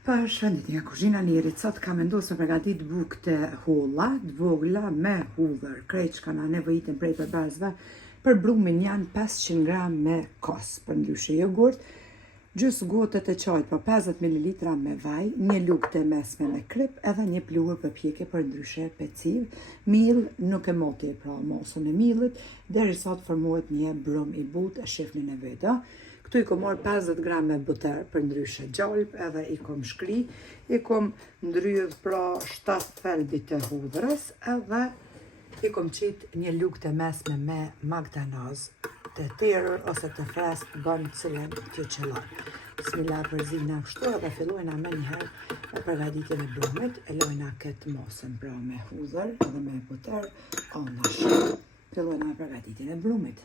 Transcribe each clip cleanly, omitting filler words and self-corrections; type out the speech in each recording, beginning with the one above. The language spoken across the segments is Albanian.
Për shëndetje nga kuzhina Lirit, sot kam vendosur me përgatit bukë të holla, të vogla me hudhër. Krejt që kanë nevojitin prej përbërësve, për brumin janë 500 gram me kos, për ndryshe jogurt, gjysë gotët e qajt për 50 ml me vaj, një lugë të mesme me krip, edhe një pluhur për pjekje për ndryshe peciv. Mill nuk e moti pra mosën e millit, deri sot formohet një brum i butë, e shifni në vetë. Këtu i kom marrë 50 gram me buter për ndryshe gjalp, edhe i kom shkri, i kom ndryð pra 7 thelbit të hudhrës, edhe i kom qitë një lugë të mesme me magdanaz, të terër ose të frest bënë cilën kjo qëllar. Bismillah përzina kështu, edhe fillojna me njëherë me përgatitin e brumit, e lojna këtë mosën pra me hudhër edhe me buter, anash. Fillojna me përgatitin e brumit.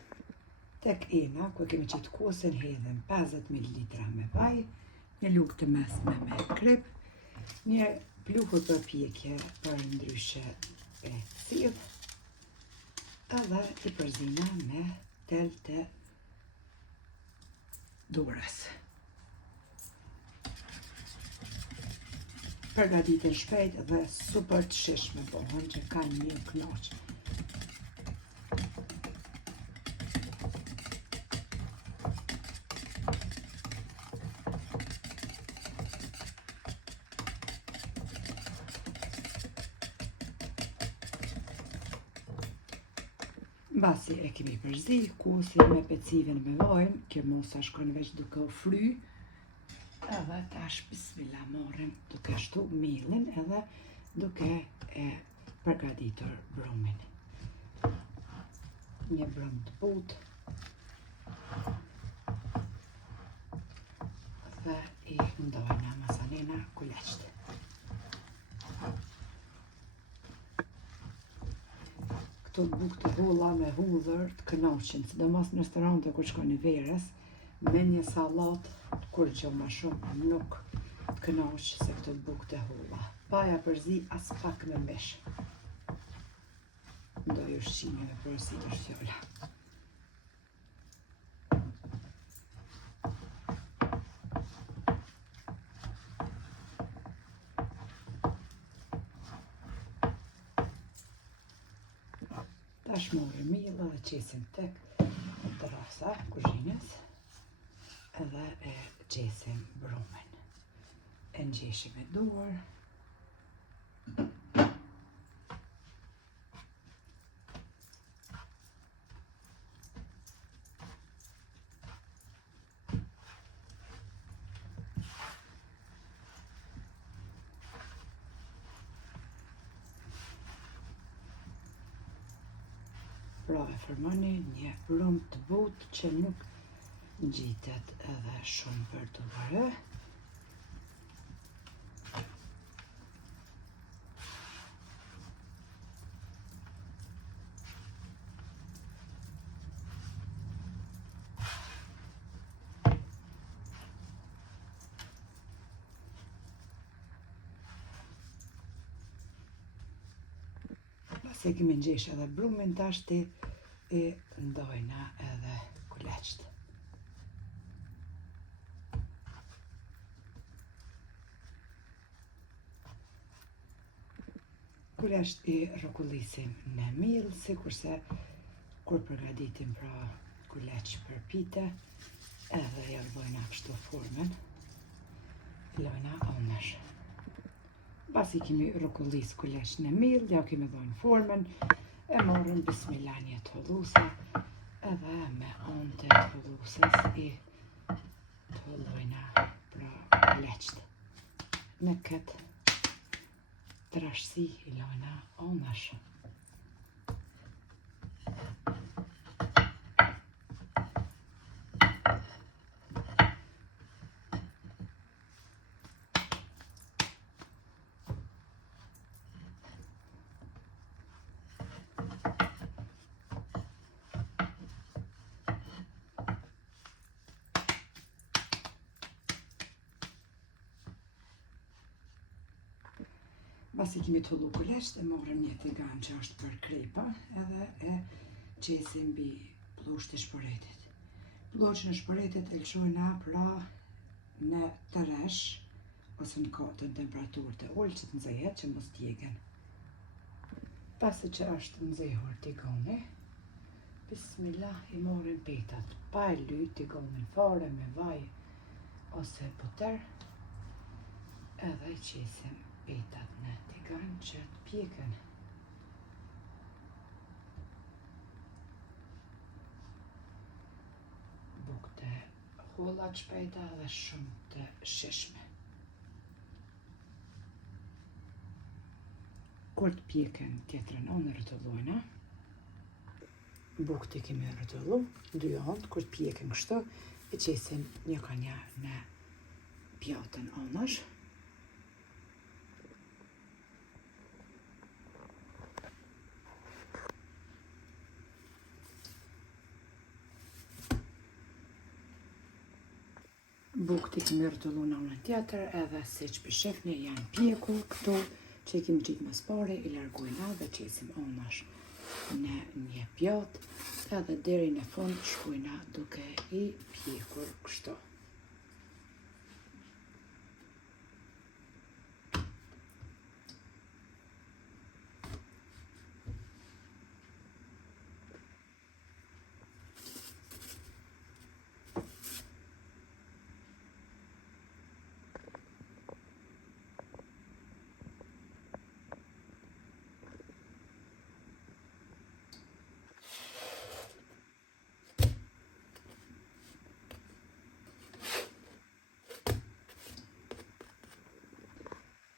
Tek ena, ku kemi qitë kosën, hedhem 50 ml me vaj, një lugë të mesme me krip, një pluhur për pjekje për ndryshe peciv, edhe i përzina me tel të durës. Përgatitin shpejt dhe super të shishme bohën që ka një knoqë. Basi e kemi përzi, kosin me pecivin me vajnë, kjo mosa shkon veç duke u fry, edhe tash bismillah marrim duke shtu millin edhe duke e përgatitur brumin. Një brum të butë, dhe i ndojna masanina kuleqt. Këto bukë të holla me hudhër të kënaqin, sidomos në restorante kur shkoni verës, me një sallat, kur që ma shumë nuk të kënaq se këto bukë të holla. Paja përzi as pak me mish. Ndoj ushqimeve për si të fjolla. Tash morëm milla dhe qesim tek terasa kuzhinës, edhe e qesim brumin. E ngjeshim me duar. Pra e formoni një brum të butë që nuk ngjitet edhe shumë për duarë. Se kemi ngjesh edhe brumin, tash ti i ndojna edhe kuleqt. Kuleqt i rrokullisim në mill, sikurse kur përgatitim pra kuleq për pite, edhe ja bëjna kështu formën, lojna anash. Pasi kemi rrokullis kuleq në mill, ja kemi dhënë formën, e marrim bismillah një tholluese, edhe me anë të thollueses i thollojna pra kuleqt. Në këtë trashësi i lojna anash. Pasi kemi tullu kuleqt, e morëm një tigan që është për kripa, edhe e qesim mbi plusht e shpëretit. Plusht në shpëretit e lëshojna pra në të resh, ose në katën temperaturë të ulë që të nxehet që mos t'jegen. Pasi që është nxehur tigoni, bismillah i morim petat, pa e lyt tigonin fare me vaj ose puter, edhe i qesim petat në tigan që t'pjeken. Bukë të holla të shpejta dhe shumë të shishme. Kur të pjeken tjetrën unë rrëtullojna, bukët i kemi rrëtullu, 2 anë, kur të pjeken kështu, i qesim një ka një në pjatën anësh. Bukët i kemi rrëtullu në anën tjetër, edhe si që pëshefni janë pjekur këtu, që i kemi qitë më spare, i largojna dhe qesim anash në një pjatë, edhe deri në fund shkojna duke i pjekur kështu.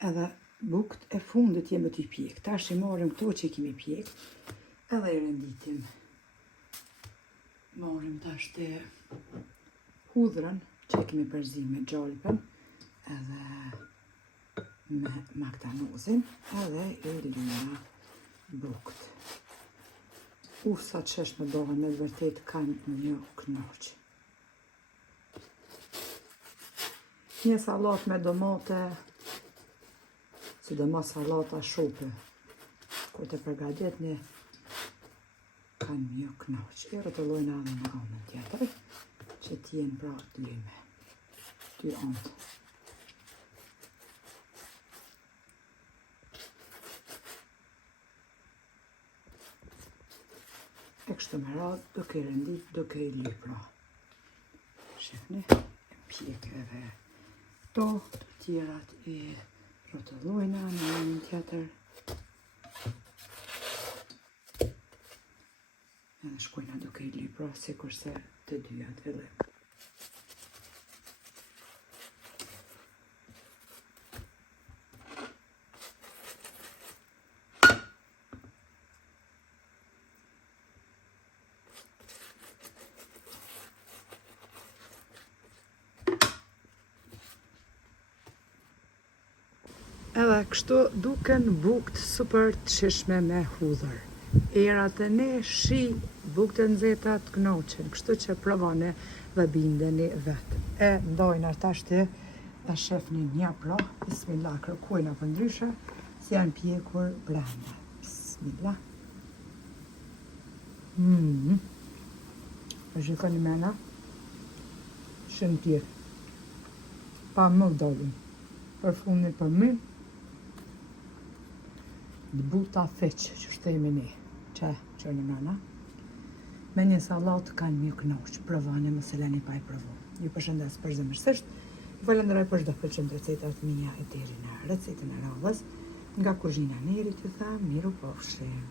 Edhe bukët e fundit jemi t'i pjek. Tash i marrim këto që i kemi pjek, edhe i renditim. Marrim tash të hudhrën që i kemi përzi me gjalpën, edhe me maktanozin, edhe i lina bukët. Sa të shesh me dohen me vërtet kanë një knoq. Një salat me domate, sidomos salata shope, kur të përgatitni, kanë një knoq. I rrëtullojna edhe në anën tjetër, që t'jenë pra t'lyme. 2 anët. E kështu me radhë, duke i rendit, duke i ly pra. Shifni, pjek edhe to, të tjerat i rrotëllojna në anën tjetër. Edhe shkojna duke i ly pra, sikurse të dyjat edhe. Edhe kështu duken bukët super të shishme me hudhër. Erat e ne shi bukët e nxehta të kënaqen, kështu që provoni dhe bindeni vetë. E ndojnë tash të e shefni një pra, bismillah, kërkojna për ndryshe, si janë pjekur brenda. Bismillah. E shikoni mena, shumë pjek. Pa më dolin. Për fundit për my, buta theq, që shtemi ne, që në nana. Me një salat kanë një knoq, provani mos e lani pa i provu. Ju përshëndes përzemërsisht, ju falenderoj për çdo pëlqim të recetat mia e deri në recetën e radhës, nga kuzhina Nerit ju them, miru pofshim.